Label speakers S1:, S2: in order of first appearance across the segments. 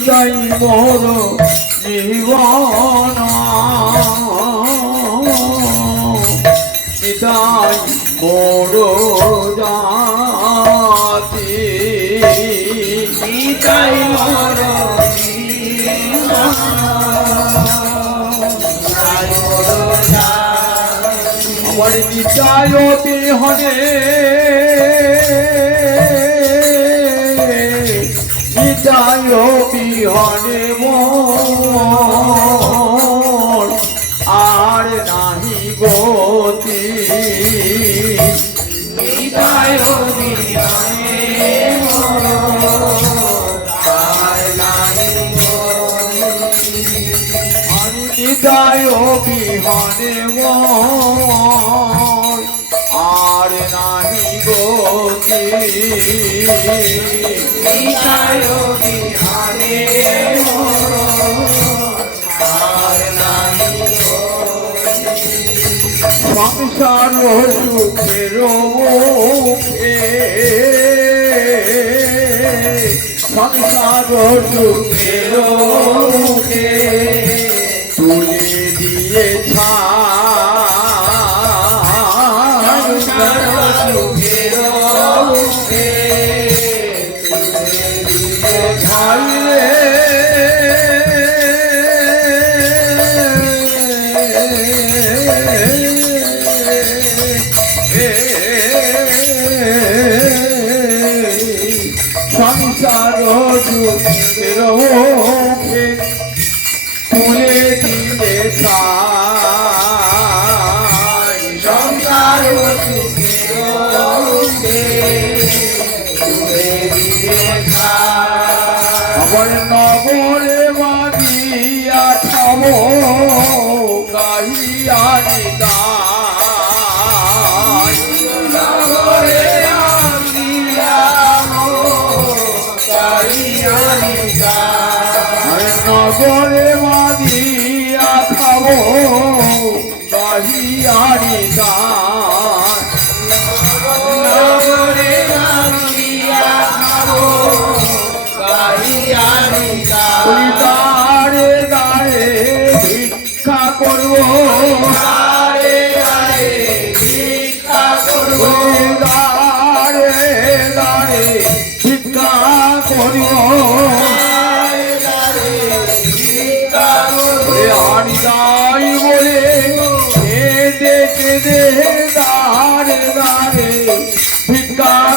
S1: নিতাই মোর জীবন। নিতাই মোর জাতি
S2: নিতাই মোর
S1: আমার নিতায় বিহনে বিহনে আর নাহি গতি। নিতায় বিহনে আর নাহি গতি।
S2: নিতাই
S1: সংসার সুখের মুখে। সংসার সুখের মুখে তুলে দিয়ে ছাই রে নগরে বাদিয়া থামো গাহিয়ানি গায়
S2: নগরে
S1: ওই দাঁড়ে দাঁড়ে ভিক্ষা করব। দাঁড়ে দাঁড়ে ভিক্ষা করব।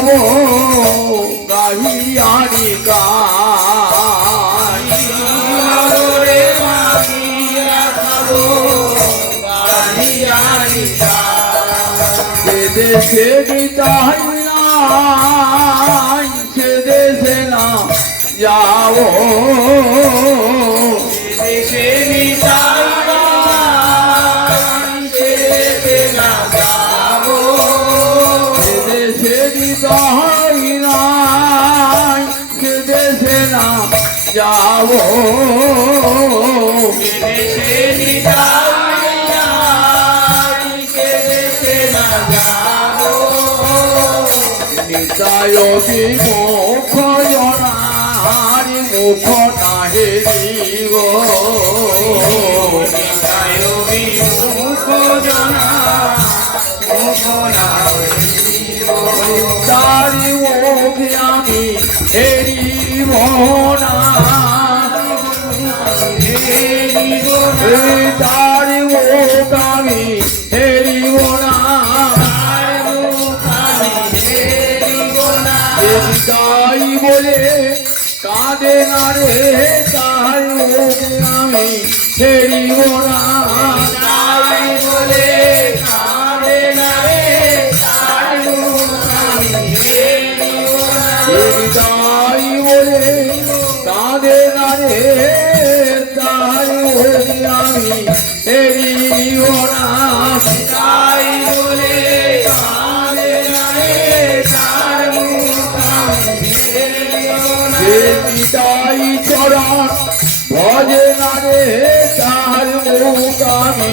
S1: খাব
S2: গাড়িয়ানি
S1: সে দেশে নিতাই দেশে না যাও। যাও নিতায় বিমুখ জনার মুখ
S2: নিতাই বিমুখ জনা মুখ না
S1: তারি মুখ আমি হেরিব না এই তারি মুখ আমি হেরিব না এই তাই বলে কাঁদ না রে তার আমি ফেরিব না
S2: আমি ফেরিব না
S1: চরণ ভজে না রে তার মুখ আমি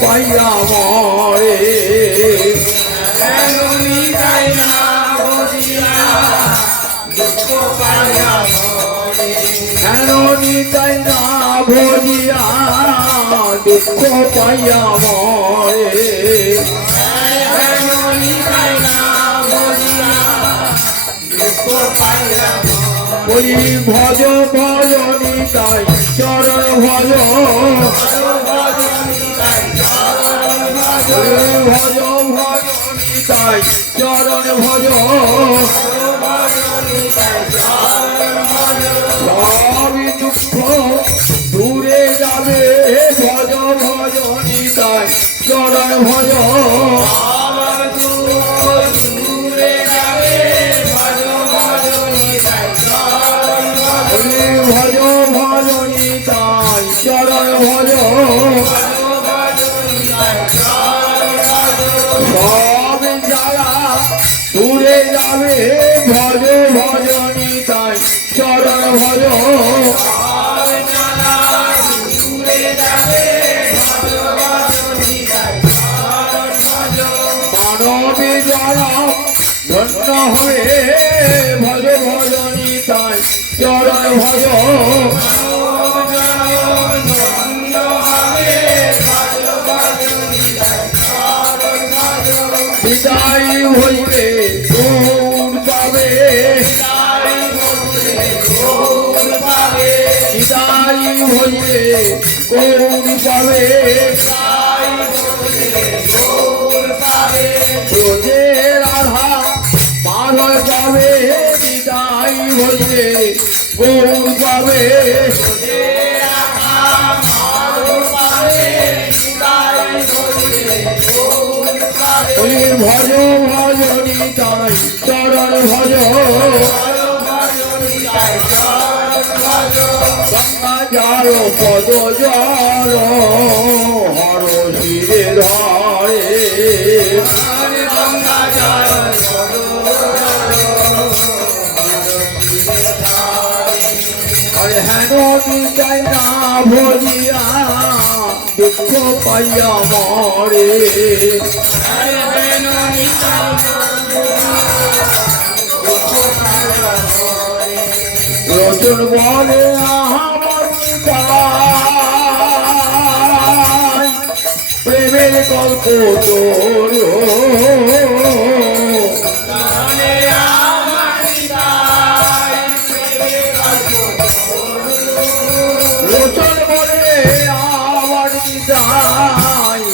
S1: পাইয়া মরে। নদী তাই না ভজিয়া দুঃখ পাইয়া মরে। ওই ভজ ভজনি তাই চরণ ভজ। ওই ভজ নিতাই তাই চরণ ভজ সবই দুঃখ দূরে যাবে ভজ ভজ নিতাই চরণ ভজ বিদায় হইবে গৌর পাবে বিদায় হইবে গৌর পাবে রোজে রাধা মাধব পাবে বিদায় হইবে। গৌর পাবে ভজ ভজনি তাই চরণ ভজ। গঙ্গা জল পদ জল, হর শিরে ধরে আরে হেন চাই না ভজিয়া দুঃখ পাইয়া মরে। রচন বলে প্রেমের গল্প তোর।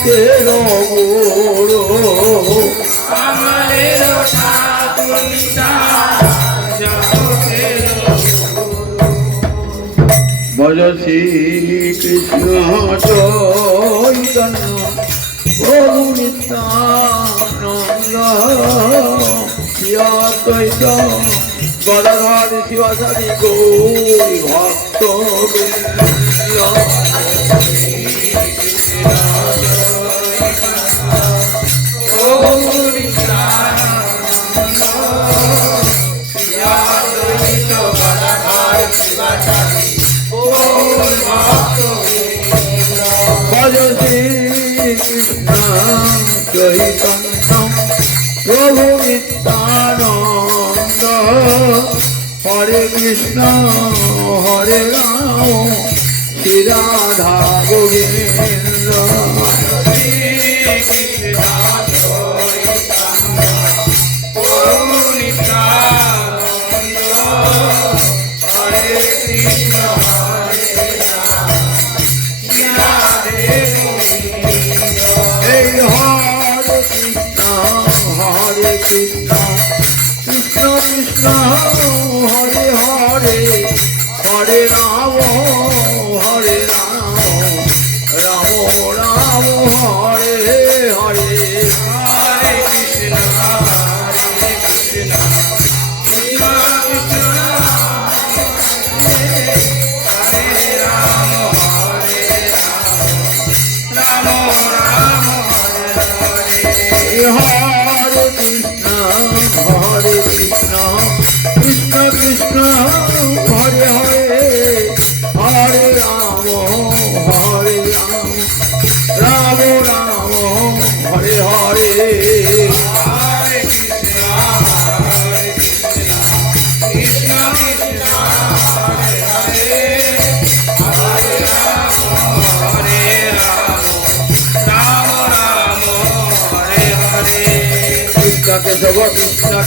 S1: গুরু
S2: আমাদের ঠাকুর
S1: ভজ শ্রী কৃষ্ণ চৈতন্য প্রভু নিত্যানন্দ গদাধর শিবাসাদি গৌরী ভক্ত ভজ শ্রী কৃষ্ণ চৈতন্য প্রভু নিত্যানন্দ হরে কৃষ্ণ হরে রাম শ্রী রাধা গোবিন্দ।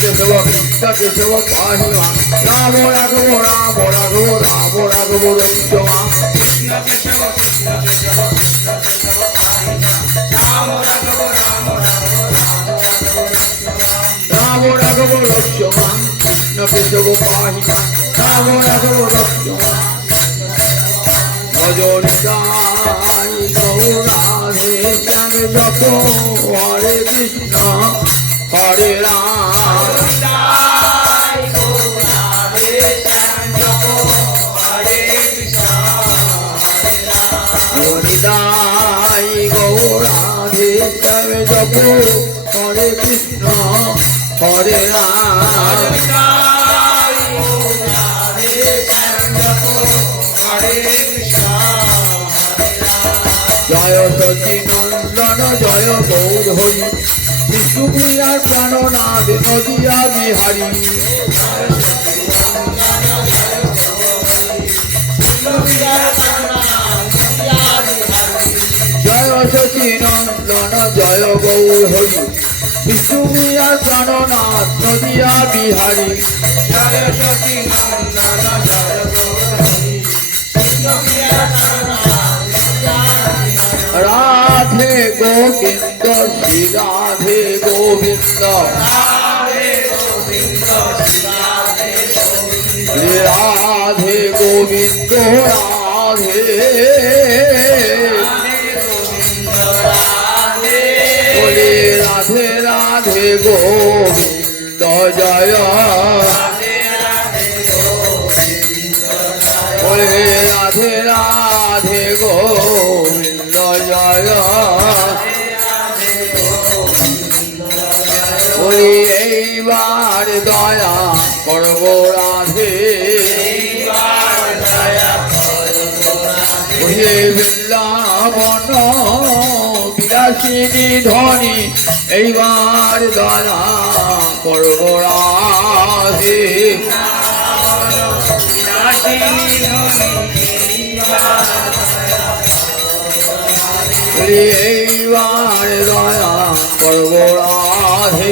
S1: কৃষ্ণ কেশব কৃষ্ণ কেশব পাহি মা রাম রাঘব রাম রাঘব রাম রাঘব রঞ্জমা
S2: কৃষ্ণ কেশব কৃষ্ণ কেশব কৃষ্ণ কেশব পাহি রাম রাঘব রাম
S1: রাম রাঘব রঞ্জমা কৃষ্ণ কেশব পাহি মা রাম রাঘব রঞ্জমা ভজনিতাই গৌরাধে শ্যাম যত হরে কৃষ্ণ হরে রাম। হরিদাই গৌরাধে শ্যাম যত হরে কৃষ্ণ হরে রাম জয় সচি জয় গৌর হরি বিষ্ণুপ্রিয়ার প্রাণনাথ নদিয়া বিহারী। জয় সচি নন্দন, জয় গৌর হরি। বিষ্ণুপ্রিয়ার প্রাণনাথ নদিয়া বিহারী।
S2: জয় সতী নন্দন, জয় গৌরী
S1: রাধে গোবিন্দ শ্রী রাধে গোবিন্দ। রাধে গোবিন্দ রাধে। রাধে রাধে গোবিন্দ জয়। দয়া করব রাধে। বৃন্দাবন বিলাসী বিলাসিনী ধনী, এইবার দয়া করব রাধে। এইবার দয়া করব রাধে।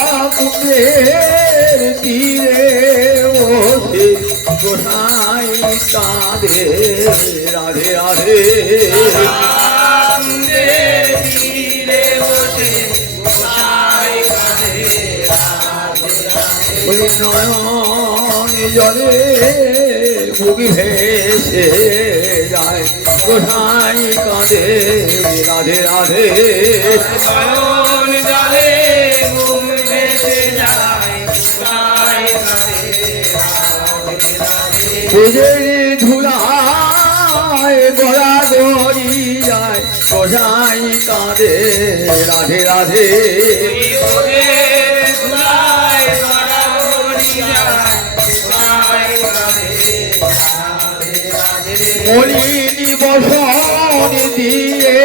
S1: কুঞ্জে
S2: তীরে বসে গোসাই
S1: কাঁদে রাধে রাধে জলে বুকি ভেসে যায় গোসাই কাঁদে রাধে রাধে
S2: জলে
S1: পুজের ধুলায় গড়া গড়ি যায় গোসাই কাঁদে, রাধে রাধে। মলিনী বসন দিয়ে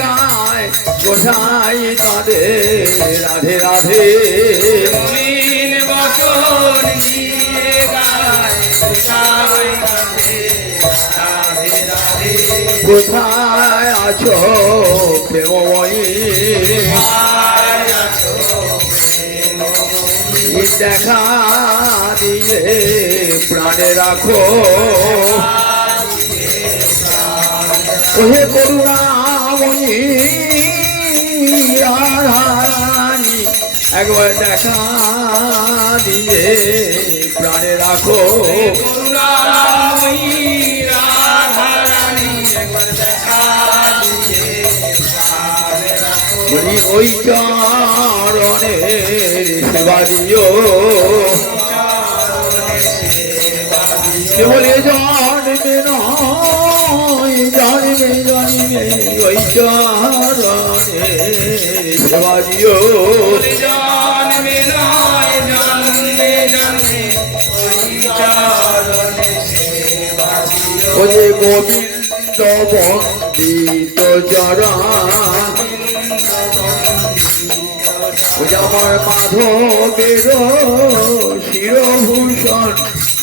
S1: গায় গোসাই কাঁদে, রাধে রাধে।
S2: বসন দিয়ে
S1: কোথায় আছো প্রেমময়ী দেখা দিয়ে প্রাণে রাখো। ওহে করুণাময়ী রাধারানী একবার দেখা দিয়ে প্রাণে রাখো।
S2: করুণাময়ী
S1: বলি ওই চরণে সেবা দিও কেবল এ জন্মে নয় জন্মে জন্মে ওই চরণে সেবা দিও
S2: ওরে জন্মে নয় জন্মে জন্মে ওই চরণে সেবা দিও।
S1: ও যে গোবিন্দ বন্দিত চরণ যে আমার মাধবের শিরভূষণ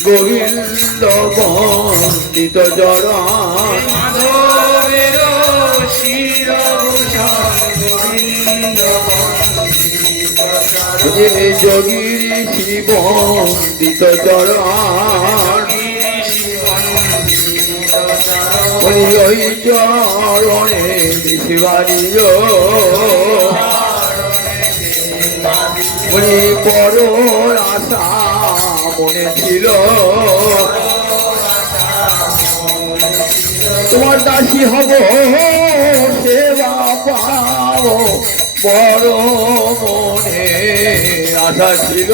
S1: গোবিন্দ বন্দিত চরণ
S2: মাধবের।
S1: যে যোগীর শিবন্দিত চরণ ওই চরণে শিবানীয় ওই বড় আশা মনে ছিল। তোমার দাসী হব, সেবা পাবো। বড় মনে আশা ছিল।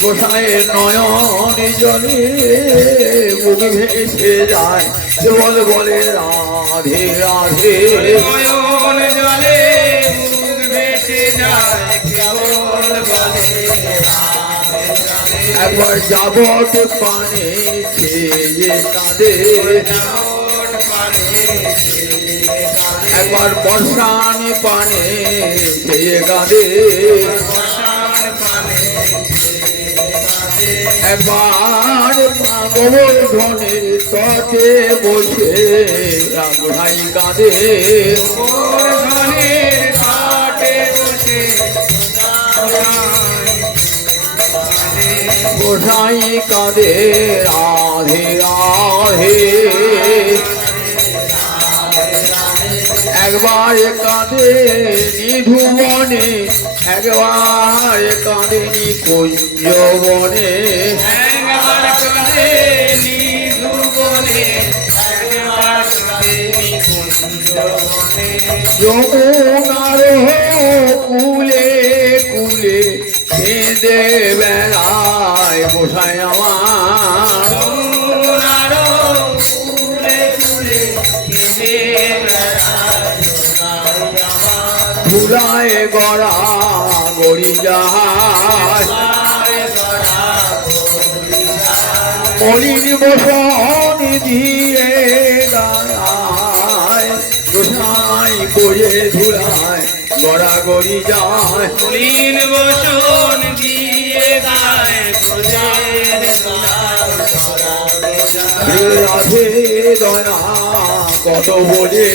S1: গোসাইয়ের নয়ন জলে বুক ভেসে যায়। কেবল বলে রাধে রাধে।
S2: নয়ন জলে মুখ ভেসে যায় কেবল বলে
S1: একবার যাবত পানে খেয়ে কাঁদে। একবার বর্ষানি পানে খেয়ে কাঁদে।
S2: পানে
S1: একবার গোবর ধনের তটে বসে রাঘাই কাঁদে।
S2: ওর ধনের বসে
S1: গোসাই কাঁদে, রাধে রাধে। একবার কাঁদে নিধুবনে একবার কাঁদেনি নিকুঞ্জ বনে
S2: একবার কাঁদে নিধুবনে, একবার বনে।
S1: যমুনার মলিন বসন দিয়ে দাঁড়ায় গোসাই করে ধুলায় গড়া গড়ি যায়।
S2: মলিন বসন দিয়ে
S1: রাধে দয়া কত বলে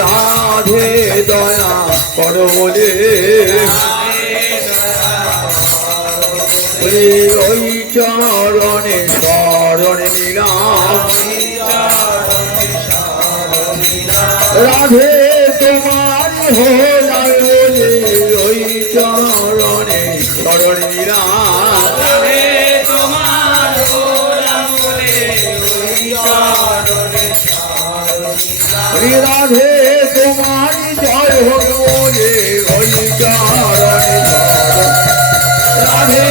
S1: রাধে দয়া কর বলে ওই চরণে শরণে নিলাম রাধে তোমার বলে ওই চরণে শরণে নিলাম
S2: রাধে তোমার
S1: জয় হোক বলে চরণে। রাধে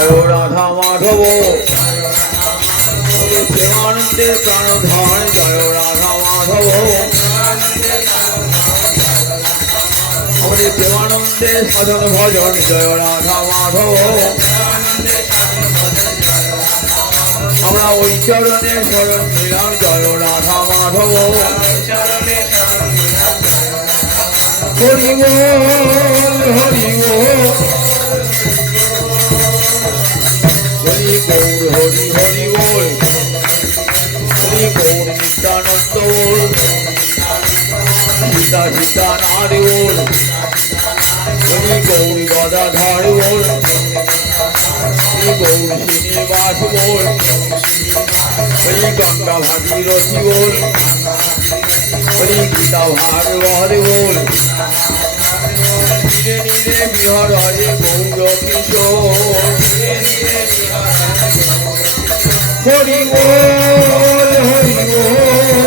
S2: জয়
S1: রাধা মাধব। প্রেমানন্দে প্রাণধন জয় রাধা মাধব আমাদের প্রেমানন্দে সাধন ভজন জয় রাধা মাধব আমরা ওই চরণে শরণ নিলাম জয় রাধা মাধব হরি হরি গৌর, হরি হরি বল হরি গৌর নিত্যানন্দ বল সীতা সীতা নাদ বল হরি গৌর, গদাধর বল হরি গৌর, শ্রীনিবাস বল হরি গঙ্গা, ভাগীরথী বল হরি গীতা, ভাগবত বল ধীরে ধীরে বিহর হরে গৌর কিশোর। হরি বল হরি বল।